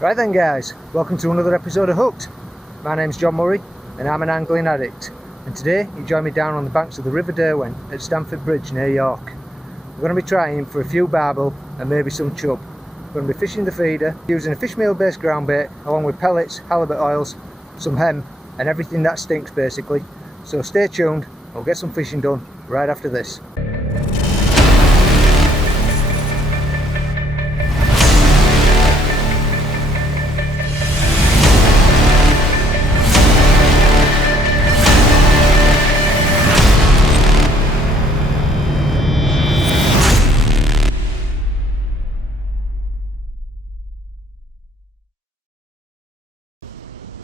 Right then guys, welcome to another episode of Hooked. My name's John Murray and I'm an angling addict, and today you join me down on the banks of the River Derwent at Stamford Bridge near York. We're going to be trying for a few barbel and maybe some chub. We're going to be fishing the feeder using a fish meal based ground bait along with pellets, halibut oils, some hemp and everything that stinks basically. So stay tuned, we'll get some fishing done right after this.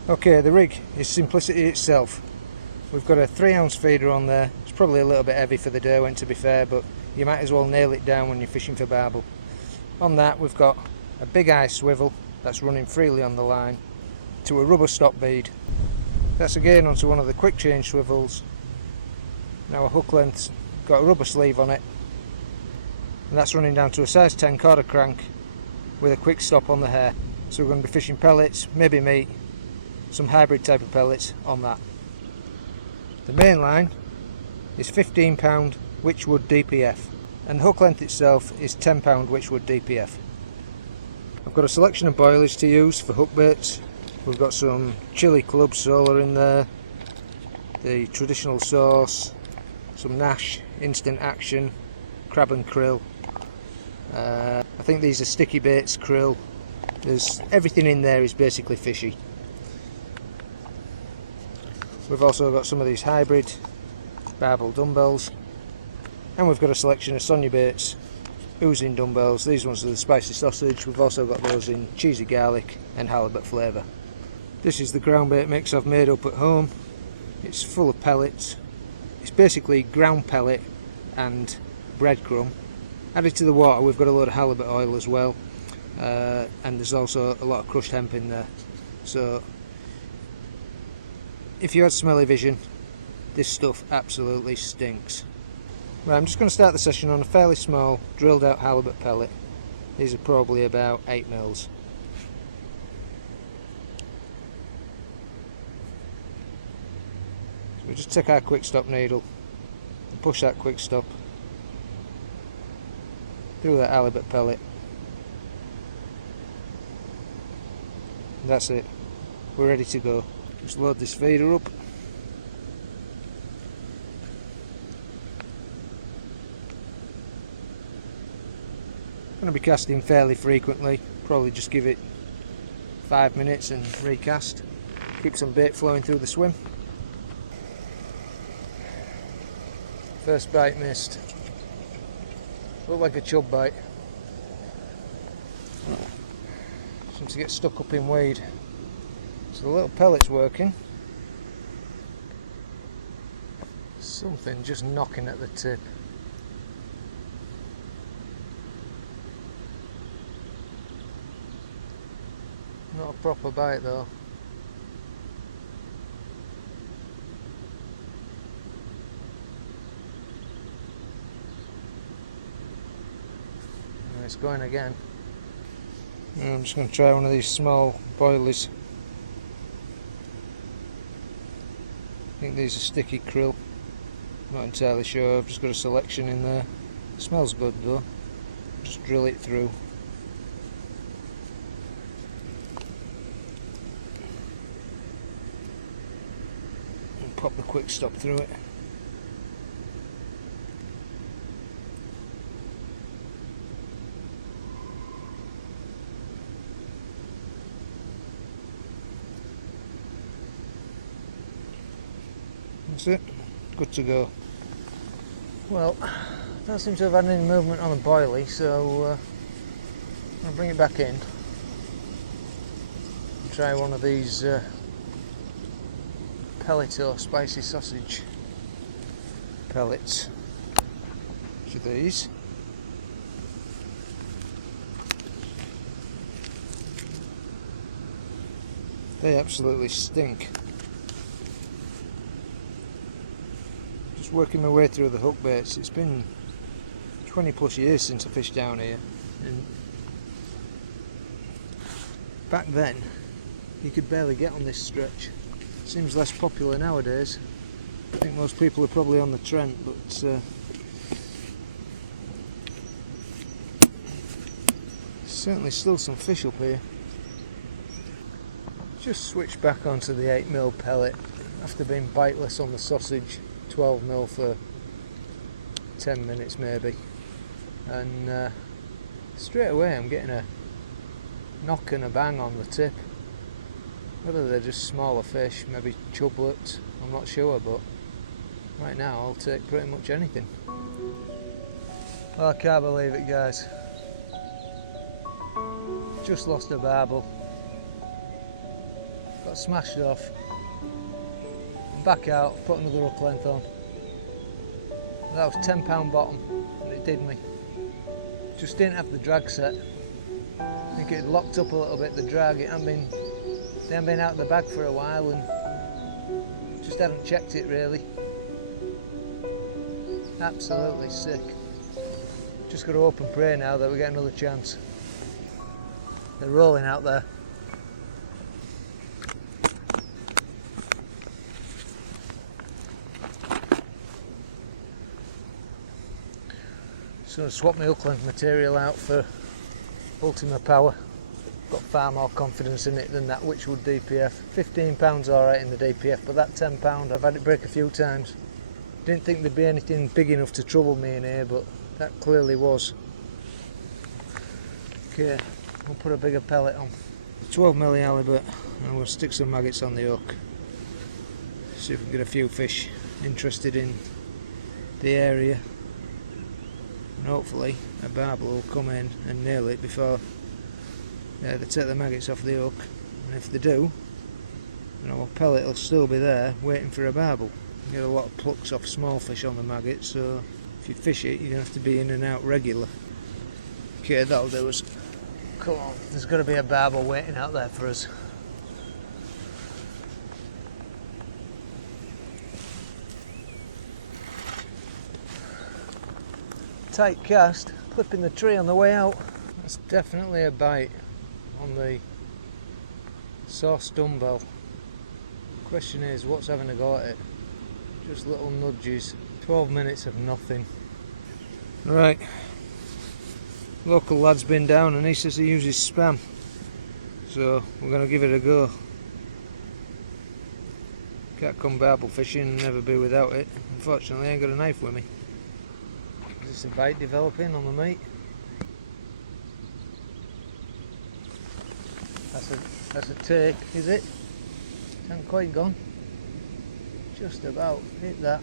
Okay, the rig is simplicity itself. We've got a 3-ounce feeder on there. It's probably a little bit heavy for the Derwent to be fair, but you might as well nail it down when you're fishing for barbel. On that we've got a big eye swivel that's running freely on the line to a rubber stop bead. That's again onto one of the quick change swivels. Now a hook length's got a rubber sleeve on it, and that's running down to a size 10 quarter crank with a quick stop on the hair. So we're going to be fishing pellets, maybe meat, some hybrid type of pellets on that. The main line is 15 pound Witchwood DPF and the hook length itself is 10 pound Witchwood DPF. I've got a selection of boilies to use for hook baits. We've got some chili club solar in there, the traditional sauce, some Nash instant action, crab and krill. I think these are sticky baits, krill. There's everything in there is basically fishy. We've also got some of these hybrid barbel dumbbells, and we've got a selection of Sonia baits, oozing dumbbells. These ones are the spicy sausage. We've also got those in cheesy garlic and halibut flavour. This is the ground bait mix I've made up at home. It's full of pellets. It's basically ground pellet and breadcrumb. Added to the water we've got a load of halibut oil as well, and there's also a lot of crushed hemp in there. So if you had smelly vision, this stuff absolutely stinks. Right, I'm just going to start the session on a fairly small drilled out halibut pellet. These are probably about 8 mils. So we just take our quick stop needle and push that quick stop through that halibut pellet. And that's it. We're ready to go. Just load this feeder up. Going to be casting fairly frequently, probably just give it 5 minutes and recast. Keep some bait flowing through the swim. First bite missed. Looked like a chub bite. Seems to get stuck up in weed. So the little pellet's working. Something just knocking at the tip. Not a proper bite though. And it's going again. I'm just going to try one of these small boilies. I think these are sticky krill. Not entirely sure. I've just got a selection in there. It smells good though. Just drill it through. And pop the quick stop through it. That's it, good to go. Well, don't seem to have had any movement on the boilie, so I'm going to bring it back in and try one of these pellet or spicy sausage pellets. Which are these? They absolutely stink. Just working my way through the hook baits. It's been 20 plus years since I fished down here, and Back then you could barely get on this stretch. Seems less popular nowadays. I think most people are probably on the Trent, but certainly still some fish up here. Just switched back onto the 8mm pellet after being biteless on the sausage, 12mm for 10 minutes maybe, and straight away I'm getting a knock and a bang on the tip. Whether they're just smaller fish, maybe chublets, I'm not sure, but right now I'll take pretty much anything. Well, I can't believe it, guys. Just lost a barbel. Got smashed off. Back out, put another hook length on. That was £10 bottom, and it did me. Just didn't have the drag set. I think it had locked up a little bit, the drag. They hadn't been out of the bag for a while, and just hadn't checked it really. Absolutely sick. Just got to hope and pray now that we get another chance. They're rolling out there. So I swapped my hook length material out for Ultima Power. Got far more confidence in it than that Witchwood DPF. £15 alright in the DPF, but that £10 I've had it break a few times. Didn't think there'd be anything big enough to trouble me in here, but that clearly was. Okay, we'll put a bigger pellet on. 12mm halibut, and we'll stick some maggots on the hook. See if we can get a few fish interested in the area. And hopefully a barbel will come in and nail it before they take the maggots off the hook. And if they do, then our pellet will still be there waiting for a barbel. You get a lot of plucks off small fish on the maggot, so if you fish it you're going to have to be in and out regular. Okay, that'll do us. Come on, there's got to be a barbel waiting out there for us. Tight cast, clipping the tree on the way out. That's definitely a bite on the sauce dumbbell. Question is, what's having a go at it? Just little nudges. 12 minutes of nothing. Right, local lad's been down and he says he uses spam, so we're going to give it a go. Can't come barbel fishing and never be without it. Unfortunately I ain't got a knife with me. Is this a bite developing on the meat? That's a take, is it? Hasn't quite gone. Just about hit that.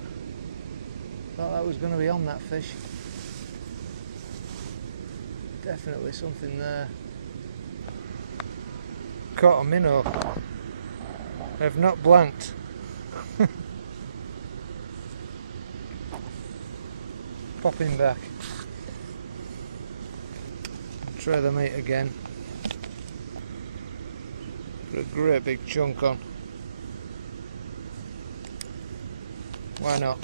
Thought that was going to be on that fish. Definitely something there. Caught a minnow. I've not blanked. Popping back. Try the meat again. Put a great big chunk on. Why not?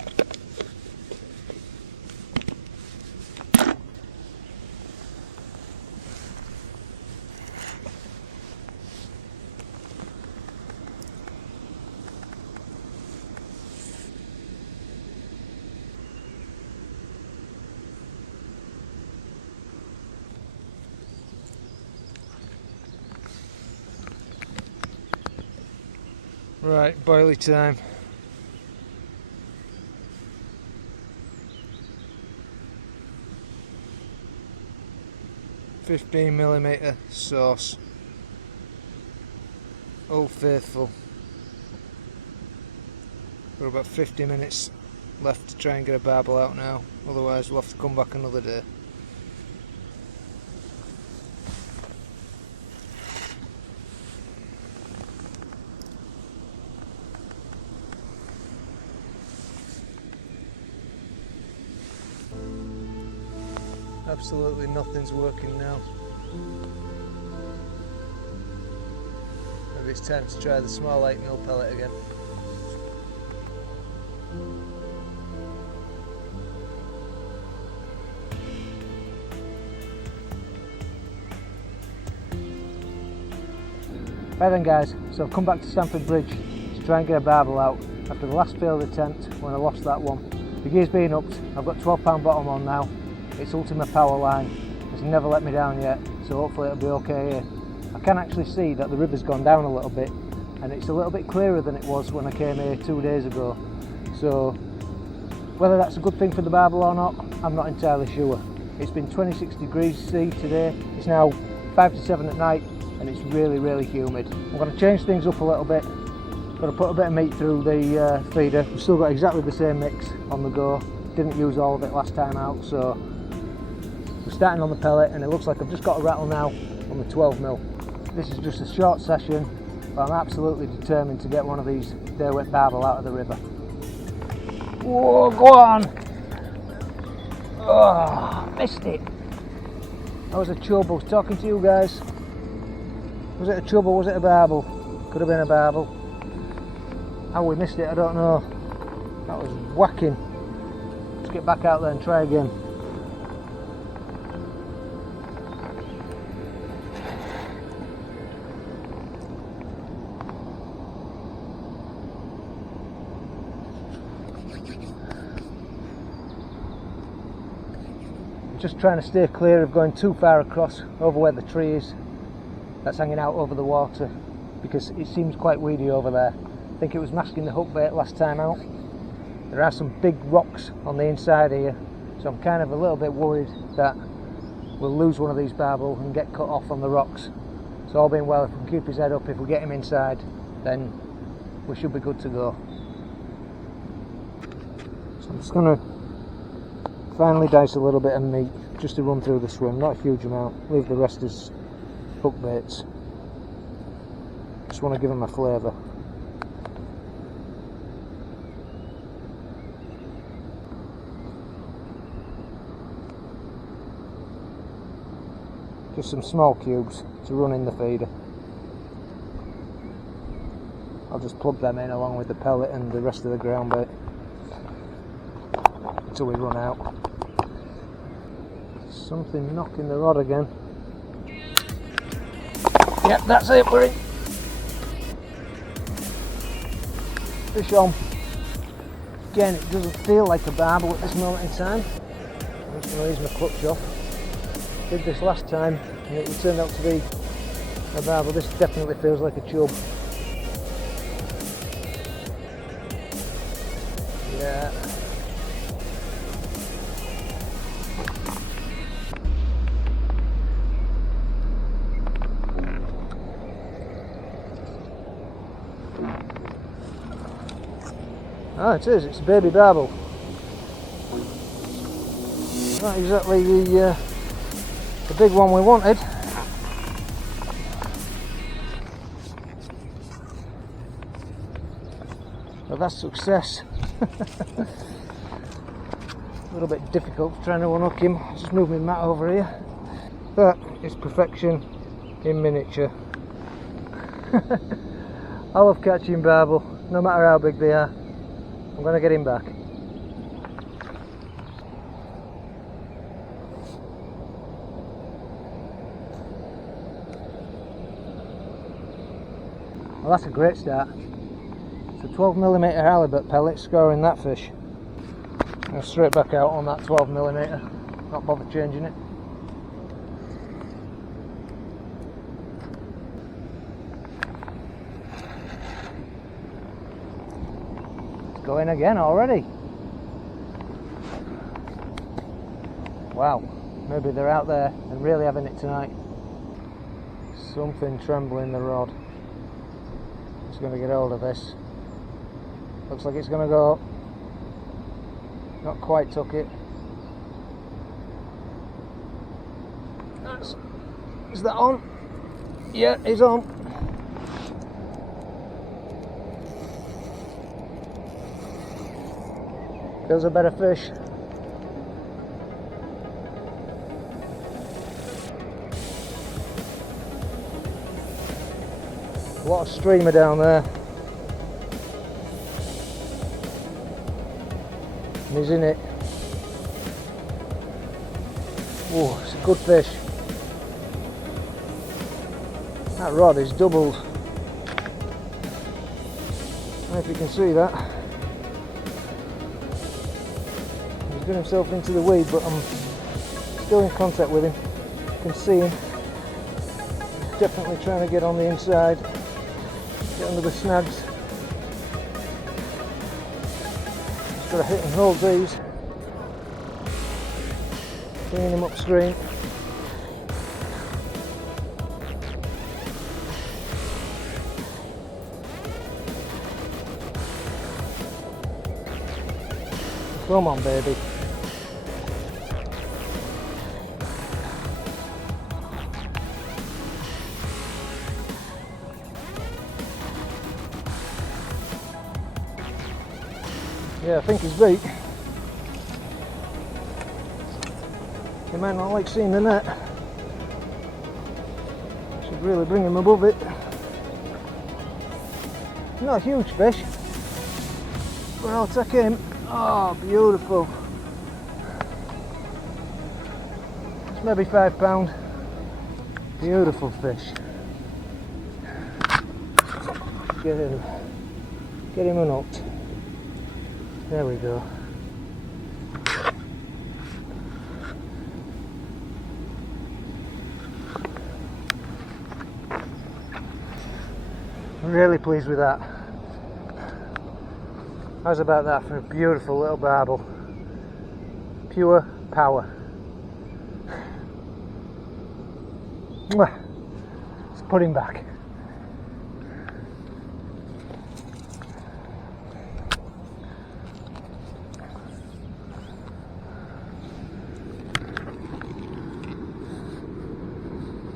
Right, boilie time. $15mm sauce. Old Faithful. Got about 50 minutes left to try and get a barbel out now, otherwise we'll have to come back another day. Absolutely nothing's working now. Maybe it's time to try the small 8mm pellet again. Right then guys, so I've come back to Stamford Bridge to try and get a barbel out after the last failed attempt when I lost that one. The gear's being upped, I've got 12 pound bottom on now, it's Ultima power line, it's never let me down yet, so hopefully it'll be okay here. I can actually see that the river's gone down a little bit and it's a little bit clearer than it was when I came here 2 days ago, so whether that's a good thing for the barbel or not, I'm not entirely sure. It's been 26 degrees C today, it's now 5 to 7 at night and it's really humid. I'm going to change things up a little bit. Got to put a bit of meat through the feeder. We've still got exactly the same mix on the go. Didn't use all of it last time out, so we're starting on the pellet and it looks like I've just got a rattle now on the 12mm. This is just a short session, but I'm absolutely determined to get one of these Derwent barbel out of the river. Whoa, go on! Oh, missed it. That was a chub. I was talking to you guys. Was it a chub or was it a barbel? Could have been a barbel. How we missed it, I don't know. That was whacking. Let's get back out there and try again. Just trying to stay clear of going too far across over where the tree is that's hanging out over the water, because it seems quite weedy over there. I think it was masking the hook bait last time out. There are some big rocks on the inside here, so I'm kind of a little bit worried that we'll lose one of these barbel and get cut off on the rocks. So all being well, if we can keep his head up, if we get him inside, then we should be good to go. So I'm just going to finally dice a little bit of meat just to run through the swim, not a huge amount, leave the rest as hook baits. Just want to give them a flavour. Just some small cubes to run in the feeder. I'll just plug them in along with the pellet and the rest of the ground bait until we run out. Something knocking the rod again. Yep, that's it, we're in. Fish on. Again, it doesn't feel like a barbel at this moment in time. I'm just going to use my clutch off. Did this last time and it turned out to be a barbel. This definitely feels like a chub. Yeah. Oh, it is, it's a baby barbel. Not exactly the big one we wanted. But that's success. A little bit difficult trying to unhook him. Just move my mat over here. That is perfection in miniature. I love catching barbel, no matter how big they are. I'm going to get him back. Well, that's a great start. It's a 12mm halibut pellet scoring that fish. Go straight back out on that 12mm, not bother changing it. Going again already. Wow, maybe they're out there and really having it tonight. Something trembling the rod. Just going to get hold of this. Looks like it's going to go. Not quite took it. Is that on? Yeah, he's on. Feels a better fish. What a streamer down there. And he's in it. Oh, it's a good fish. That rod is doubled don't know if you can see that. He's got himself into the weed, but I'm still in contact with him. You can see him. He's definitely trying to get on the inside, get under the snags. Just got to hit and hold these. Bringing him upstream. Come on, baby. Yeah, I think he's beat. He might not like seeing the net. Should really bring him above it. Not a huge fish, but I'll take him. Oh, beautiful. It's maybe £5. Beautiful fish. Get him unhooked. There we go. I'm really pleased with that. How's about that for a beautiful little barbel? Pure power. Let's put him back.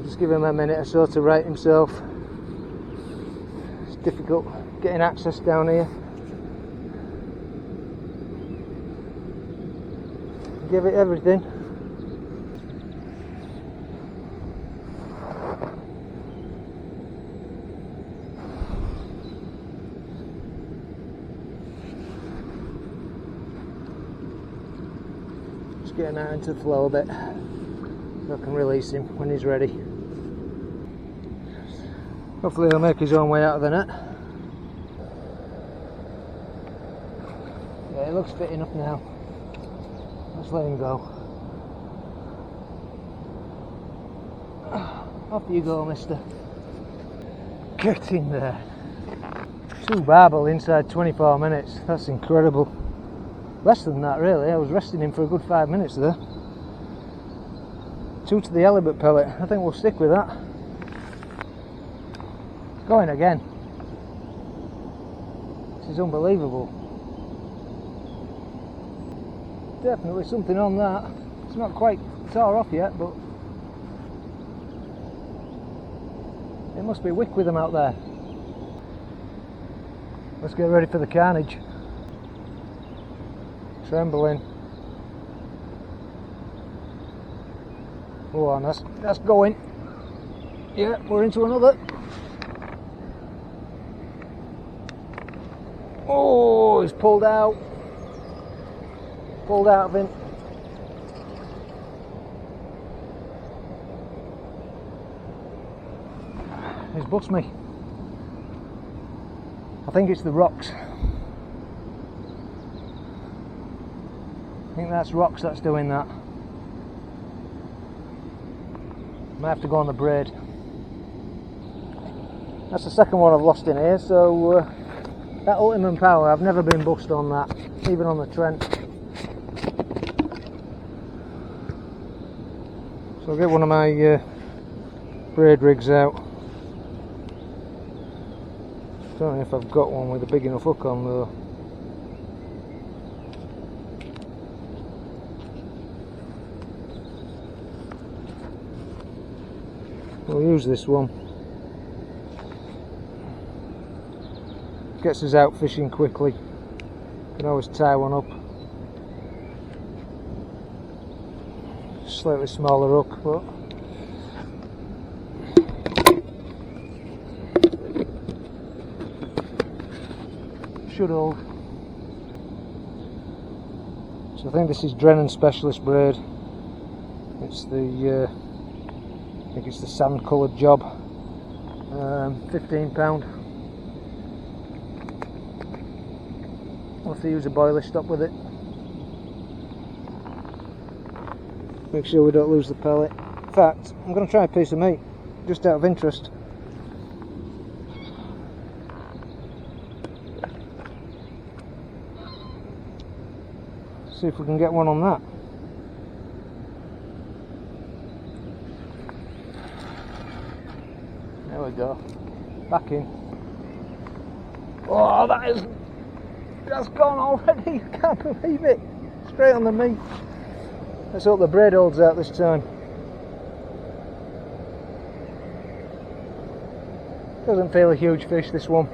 Just give him a minute or so to right himself. It's difficult getting access down here. Give it everything. Just getting out into the flow a bit so I can release him when he's ready. Hopefully he'll make his own way out of the net. Yeah, it looks fit enough now. Let's let him go. Off you go, mister. Get in there. 2 barbel inside 24 minutes. That's incredible. Less than that, really. I was resting him for a good 5 minutes there. 2 to the halibut pellet. I think we'll stick with that. Going again. This is unbelievable. Definitely something on that. It's not quite tore off yet, but it must be wick with them out there. Let's get ready for the carnage. Trembling. Go on, that's going. Yeah, we're into another. Oh, he's pulled out. Pulled out of him. He's bust me. I think it's the rocks. I think that's rocks that's doing that. Might have to go on the braid. That's the second one I've lost in here, so that ultimate power, I've never been bust on that, even on the Trent. So I'll get one of my braid rigs out. Don't know if I've got one with a big enough hook on though. We'll use this one. Gets us out fishing quickly. Can always tie one up. Slightly smaller hook, but should hold. So I think this is Derwent Specialist braid. It's the I think it's the sand coloured job. £15. We'll have to use a boiler stop with it. Make sure we don't lose the pellet. In fact, I'm going to try a piece of meat, just out of interest. See if we can get one on that. There we go. Back in. Oh, that's gone already. I can't believe it. Straight on the meat. Let's hope the braid holds out this time. Doesn't feel a huge fish, this one.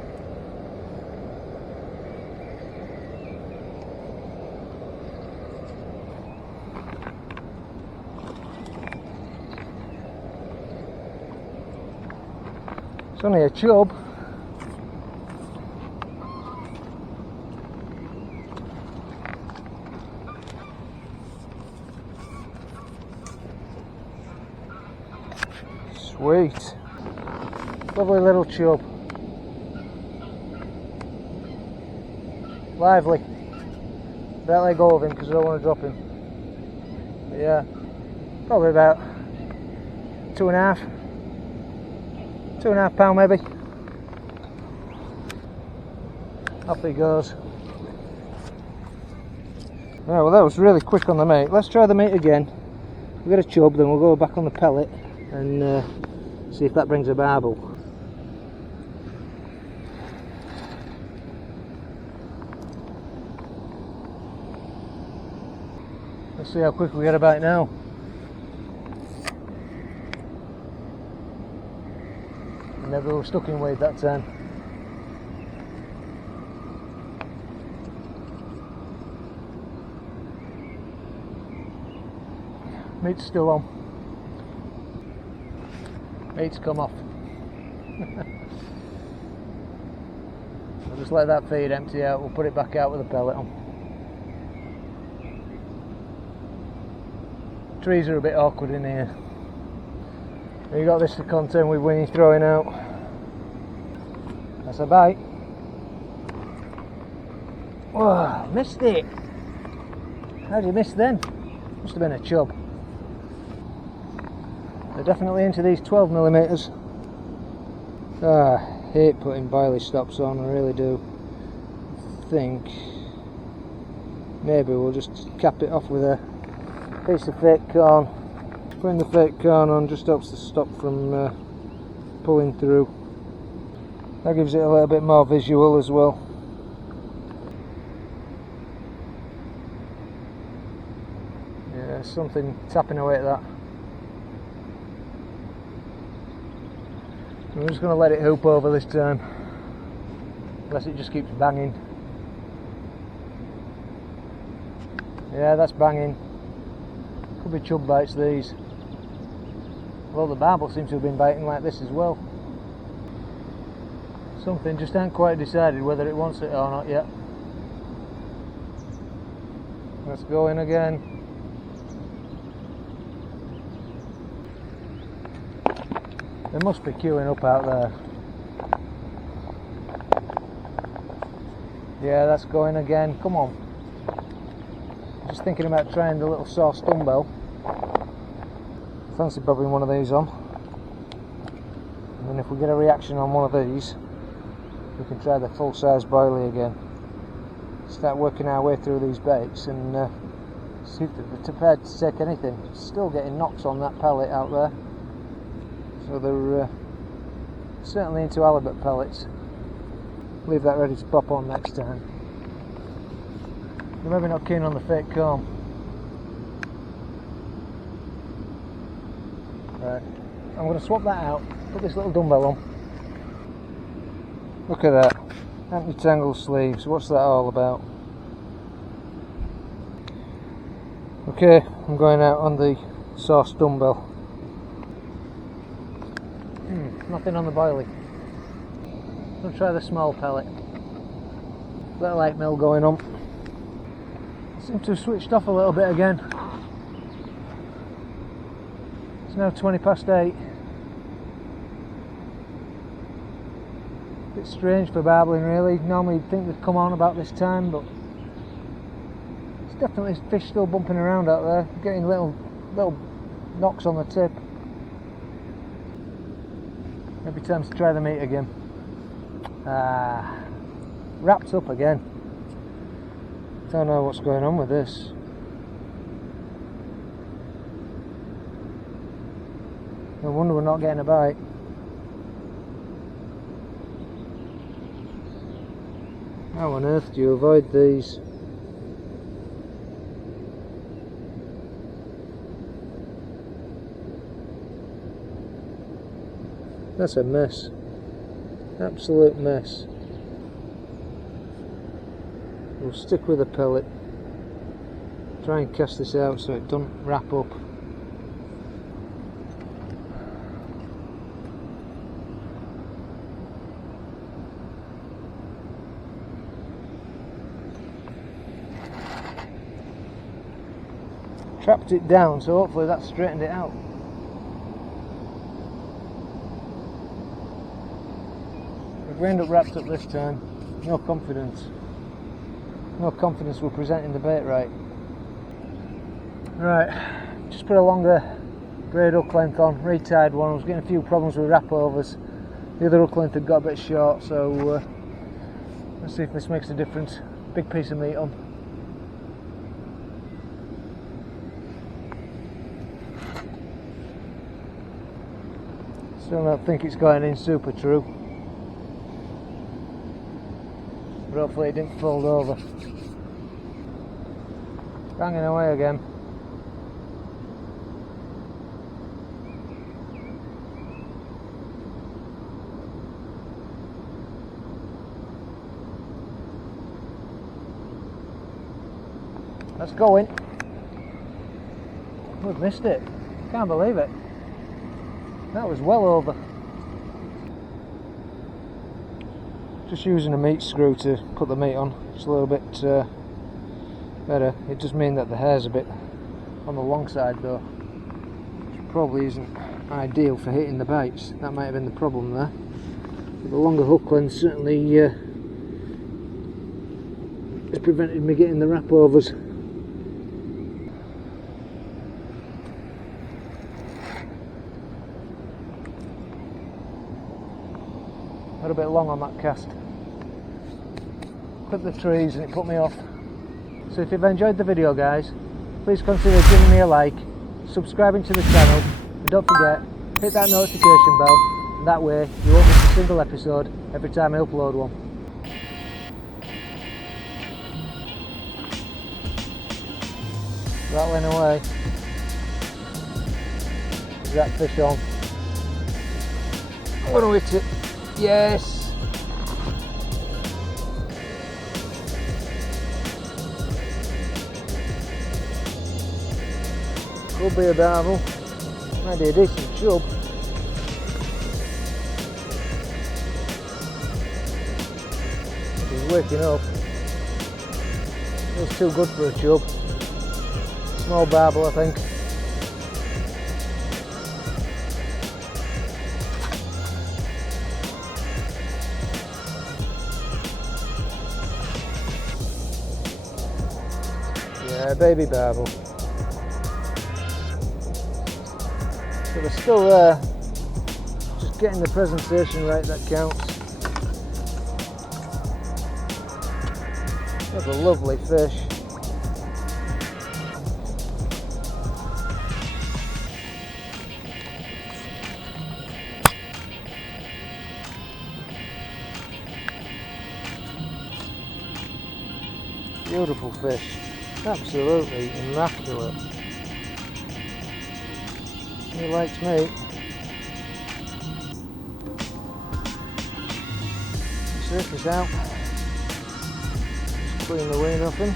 It's only a chub. Sweet. Lovely little chub. Lively. Don't let go of him because I don't want to drop him. But yeah, probably about 2.5 pound maybe. Off he goes. Right, well that was really quick on the meat. Let's try the meat again. We've got a chub, then we'll go back on the pellet and see if that brings a barbel. Let's see how quick we get a bite now. Never was stuck in weight that time. Meat's still on. Meat's come off. We'll just let that feed empty out. We'll put it back out with a pellet on. Trees are a bit awkward in here. You got this to contend with when you're throwing out. That's a bite. Oh, missed it. How did you miss then? Must have been a chub. They're definitely into these 12mm. I hate putting boiler stops on, I really do. I think maybe we'll just cap it off with a piece of fake corn. Putting the fake corn on just helps the stop from pulling through. That gives it a little bit more visual as well. Yeah, something tapping away at that. I'm just going to let it hoop over this time, unless it just keeps banging. Yeah, that's banging. Could be chub bites these. Well, the barbel seems to have been biting like this as well. Something just ain't quite decided whether it wants it or not yet. Let's go in again. They must be queuing up out there. Yeah, that's going again. Come on. Just thinking about trying the little sauce dumbbell. Fancy bobbing one of these on. And then if we get a reaction on one of these, we can try the full size boilie again. Start working our way through these baits and see if they're prepared to take anything. Still getting knocks on that pellet out there. So they're certainly into halibut pellets. Leave that ready to pop on next time. They're maybe not keen on the fake corn. Right, I'm going to swap that out, put this little dumbbell on. Look at that, anti-tangle sleeves, what's that all about? Okay, I'm going out on the sauce dumbbell. Nothing on the boilie. I'm going to try the small pellet. Little light mill going on. Seem to have switched off a little bit again. It's now 8:20. Bit strange for barbelling really. Normally you'd think they'd come on about this time, but definitely fish still bumping around out there, getting little knocks on the tip. Maybe time to try the meat again. Wrapped up again. Don't know what's going on with this. No wonder we're not getting a bite. How on earth do you avoid these? That's a mess. Absolute mess. We'll stick with a pellet. Try and cast this out so it doesn't wrap up. Trapped it down, so hopefully that straightened it out. If we end up wrapped up this time, no confidence. No confidence we're presenting the bait right. Right, just put a longer braid hook length on, retied one. I was getting a few problems with wrap overs. The other hook length had got a bit short, so let's see if this makes a difference. Big piece of meat on. Still don't think it's going in super true, but hopefully it didn't fold over. Banging away again. Let's go in. We've missed it. Can't believe it. That was well over. Just using a meat screw to put the meat on. It's a little bit better. It does mean that the hair's a bit on the long side though, which probably isn't ideal for hitting the bites. That might have been the problem there. But the longer hook length certainly has prevented me getting the wrap overs. Got a bit long on that cast. Clipped the trees and it put me off. So if you've enjoyed the video guys, please consider giving me a like, subscribing to the channel, and don't forget, hit that notification bell, and that way you won't miss a single episode every time I upload one. Rattling away. Is that fish on? I'm going to hit it. Yes! Could be a barbel. Might be a decent chub. He's waking up. It's too good for a chub. Small barbel, I think. Yeah, baby barbel. So we're still there. Just getting the presentation right, that counts. That's a lovely fish. Beautiful fish. Absolutely immaculate. He likes me. Surface out. Just clean the weed off him.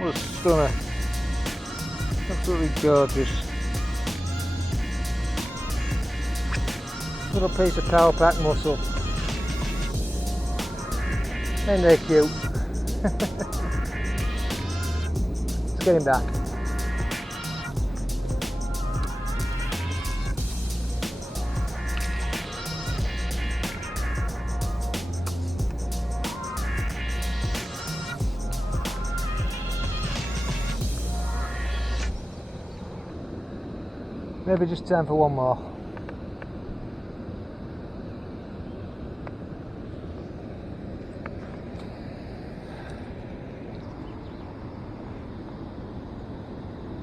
What a stunner. Absolutely gorgeous. Little piece of power pack muscle. And they're cute. Let's get him back. Maybe just time for one more.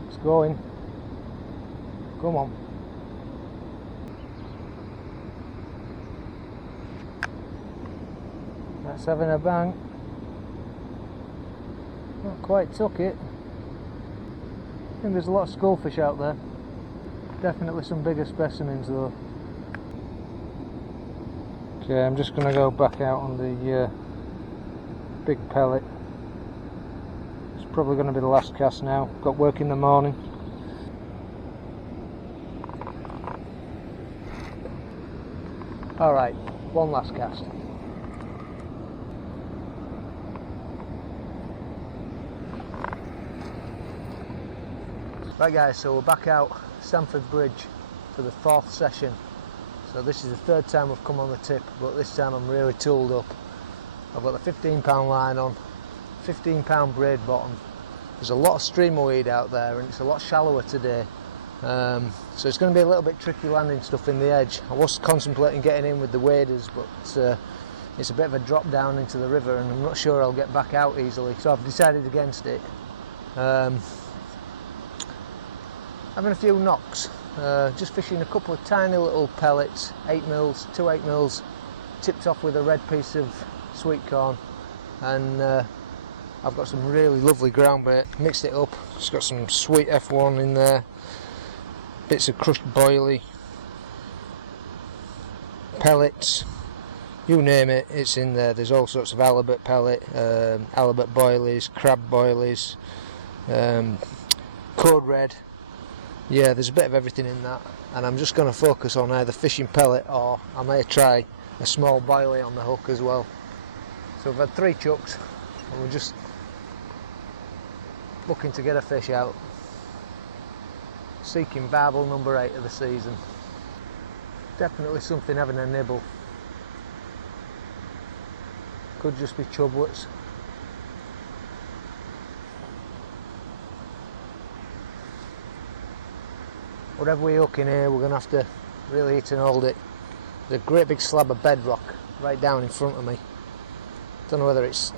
It's going. Come on. That's having a bang. Not quite took it. I think there's a lot of skullfish out there. Definitely some bigger specimens though. Okay, I'm just going to go back out on the big pellet. It's probably going to be the last cast now. Got work in the morning. Alright, one last cast. Right guys, so we're back out Stamford Bridge for the 4th session. So this is the 3rd time we've come on the tip, but this time I'm really tooled up. I've got the 15-pound line on, 15-pound braid bottom. There's a lot of streamer weed out there and it's a lot shallower today. So it's going to be a little bit tricky landing stuff in the edge. I was contemplating getting in with the waders, but it's a bit of a drop down into the river and I'm not sure I'll get back out easily. So I've decided against it. Having a few knocks, just fishing a couple of tiny little pellets, 8mm, 2 8mm, tipped off with a red piece of sweet corn, and I've got some really lovely ground bait. Mixed it up, it's got some sweet F1 in there, bits of crushed boilie, pellets, you name it, it's in there. There's all sorts of halibut pellet, halibut boilies, crab boilies, code red. Yeah, there's a bit of everything in that, and I'm just going to focus on either fishing pellet or I may try a small boilie on the hook as well. So we've had 3 chucks and we're just looking to get a fish out. Seeking barbel number 8 of the season. Definitely something having a nibble. Could just be chublets. Whatever we hook in here, we're going to have to really hit and hold it. There's a great big slab of bedrock right down in front of me. Don't know whether it's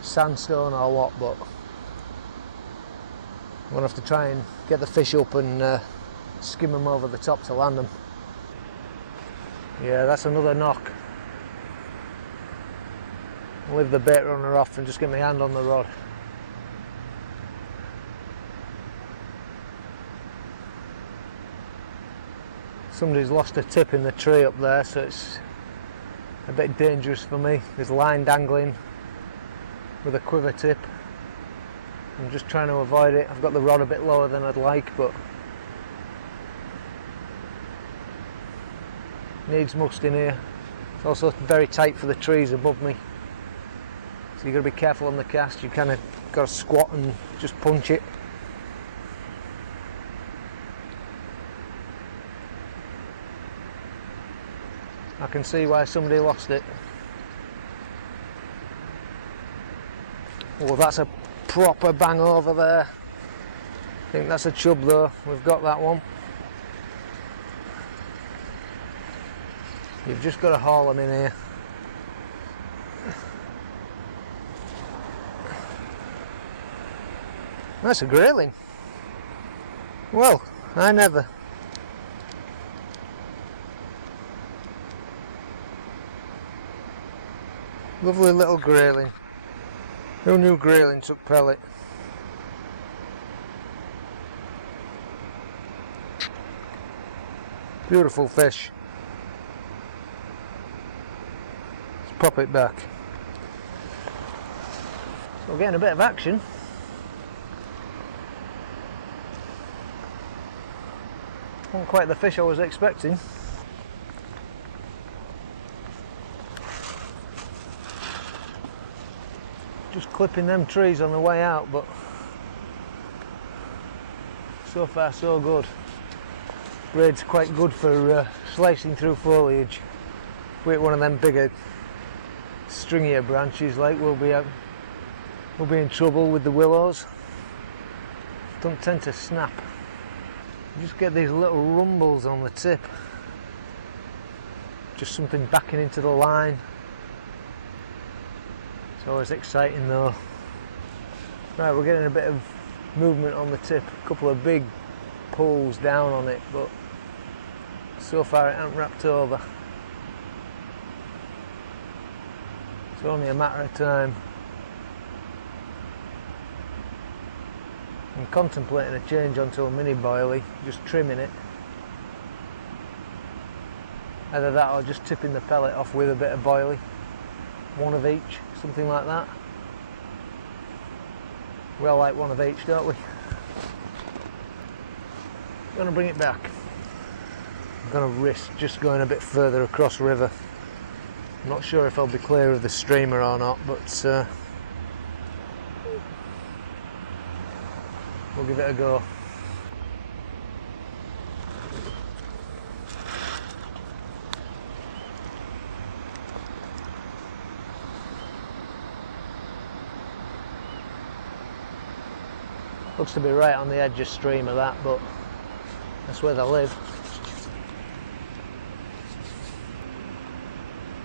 sandstone or what, but I'm going to have to try and get the fish up and skim them over the top to land them. Yeah, that's another knock. I'll leave the bait runner off and just get my hand on the rod. Somebody's lost a tip in the tree up there, so it's a bit dangerous for me. There's line dangling with a quiver tip. I'm just trying to avoid it. I've got the rod a bit lower than I'd like, but needs must in here. It's also very tight for the trees above me, so you've got to be careful on the cast. You kind of got to squat and just punch it. I can see why somebody lost it. Oh, that's a proper bang over there. I think that's a chub though. We've got that one. You've just got to haul them in here. That's a grayling. Well, I never. Lovely little grayling. Who knew grayling took pellet? Beautiful fish. Let's pop it back. So we're getting a bit of action. Not quite the fish I was expecting. Just clipping them trees on the way out, but so far so good. Braid's quite good for slicing through foliage. If we hit one of them bigger, stringier branches, like we'll be in trouble with the willows. Don't tend to snap. You just get these little rumbles on the tip. Just something backing into the line. It's always exciting though. Right, we're getting a bit of movement on the tip. A couple of big pulls down on it, but so far it hasn't wrapped over. It's only a matter of time. I'm contemplating a change onto a mini boilie, just trimming it. Either that or just tipping the pellet off with a bit of boilie. One of each, something like that. We all like one of each, don't we? I'm going to bring it back. I'm going to risk just going a bit further across river. I'm not sure if I'll be clear of the streamer or not, but we'll give it a go. Looks to be right on the edge of streamer that, but that's where they live.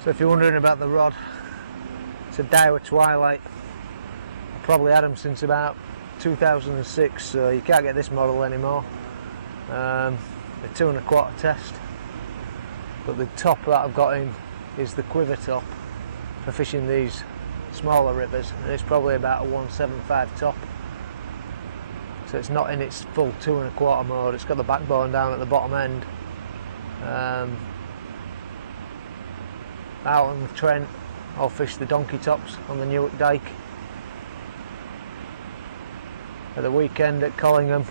So if you're wondering about the rod, it's a Daiwa Twilight. I probably had them since about 2006, so you can't get this model anymore. The 2 1/4 test, but the top that I've got in is the quiver top for fishing these smaller rivers, and it's probably about a 175 top. So it's not in its full 2 1/4 mode. It's got the backbone down at the bottom end. Out on the Trent, I'll fish the donkey tops on the Newark Dyke. At the weekend at Collingham,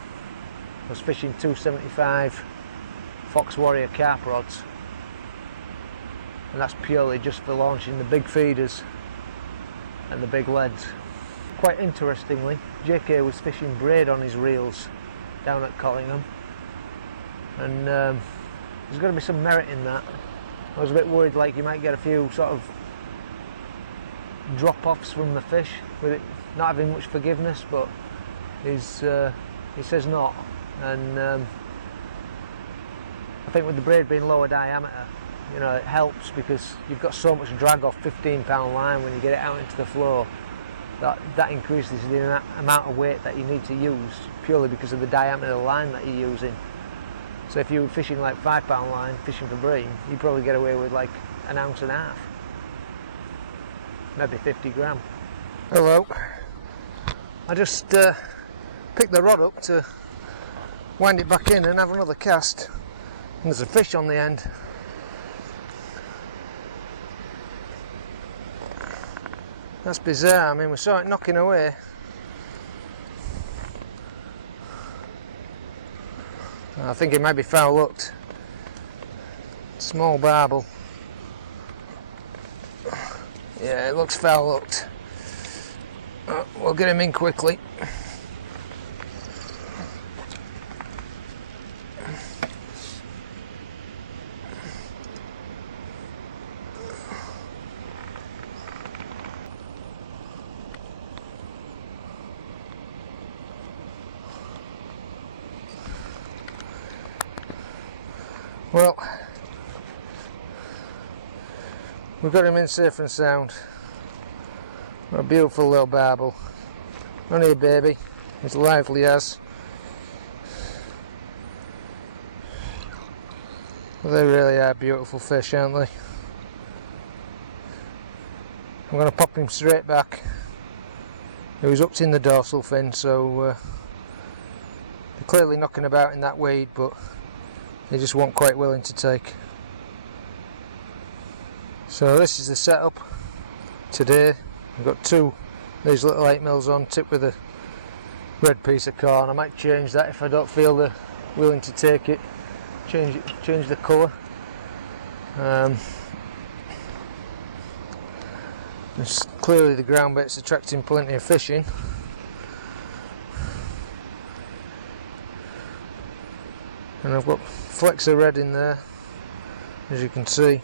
I was fishing 275 Fox Warrior carp rods, and that's purely just for launching the big feeders and the big leads. Quite interestingly, JK was fishing braid on his reels down at Collingham, and there's going to be some merit in that. I was a bit worried like you might get a few sort of drop-offs from the fish with it not having much forgiveness, but he says not, and I think with the braid being lower diameter, you know, it helps because you've got so much drag off 15-pound line when you get it out into the flow. That increases the amount of weight that you need to use purely because of the diameter of the line that you're using. So if you were fishing like 5-pound line, fishing for bream, you'd probably get away with like 1.5 ounces, maybe 50 gram. Hello. I just picked the rod up to wind it back in and have another cast, and there's a fish on the end. That's bizarre. I mean, we saw it knocking away. I think it might be foul hooked. Small barbel. Yeah, it looks foul hooked. We'll get him in quickly. Well, we've got him in safe and sound. What a beautiful little barbel. Only a baby, as lively as. Well, they really are beautiful fish, aren't they? I'm going to pop him straight back. He was hooked in the dorsal fin, so they're clearly knocking about in that weed, but they just weren't quite willing to take. So this is the setup today. I've got two of these little 8mm on, tipped with a red piece of corn. I might change that if I don't feel they're willing to take it. Change the colour. Clearly the ground bait's attracting plenty of fishing. And I've got flecks of red in there, as you can see.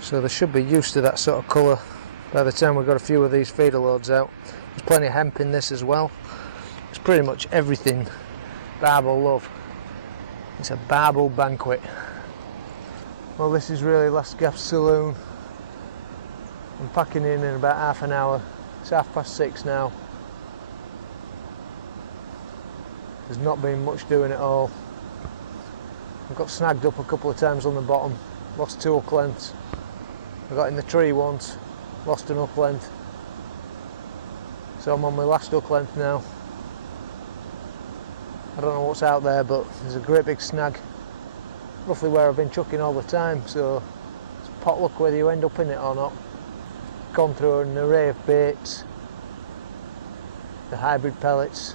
So they should be used to that sort of colour by the time we've got a few of these feeder loads out. There's plenty of hemp in this as well. It's pretty much everything Barbel love. It's a Barbel banquet. Well, this is really Last Gaff Saloon. I'm packing in about half an hour. It's 6:30 now. There's not been much doing at all. I got snagged up a couple of times on the bottom, lost 2 hook lengths. I got in the tree once, lost an hook length. So I'm on my last hook length now. I don't know what's out there, but there's a great big snag, roughly where I've been chucking all the time, so it's pot luck whether you end up in it or not. Gone through an array of baits, the hybrid pellets,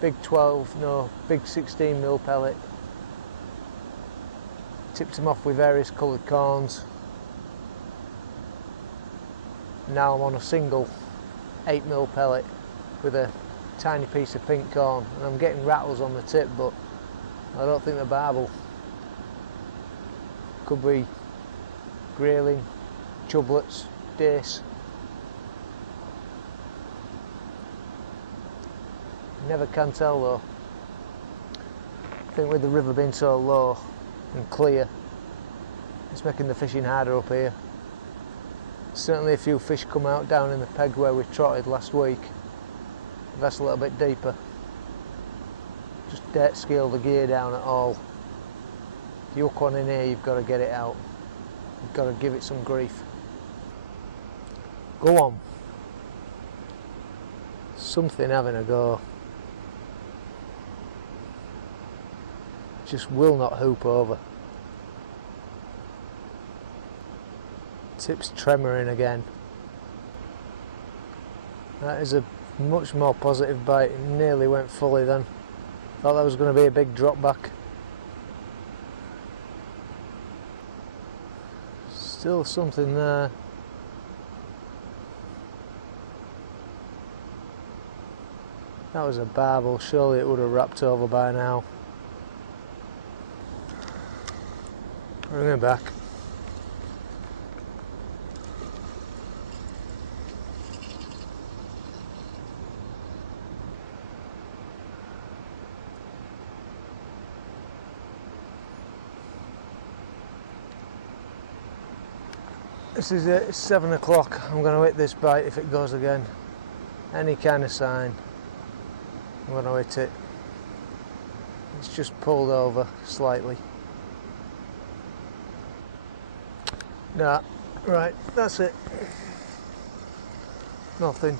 big 16mm pellet, tipped them off with various coloured corns. Now I'm on a single 8mm pellet with a tiny piece of pink corn, and I'm getting rattles on the tip, but I don't think the Barbel. Could be grayling, chublets, dace. Never can tell though. I think with the river being so low and clear, it's making the fishing harder up here. Certainly a few fish come out down in the peg where we trotted last week. That's a little bit deeper. Just don't scale the gear down at all. If you hook one in here, you've got to get it out. You've got to give it some grief. Go on. Something having a go. Just will not hoop over. Tip's tremoring again. That is a much more positive bite. It nearly went fully then. Thought that was going to be a big drop back. Still something there. That was a Barbel. Surely it would have wrapped over by now. Bring it back. This is it, it's 7 o'clock. I'm going to hit this bite if it goes again. Any kind of sign, I'm going to hit it. It's just pulled over slightly. Nah, right, that's it. Nothing.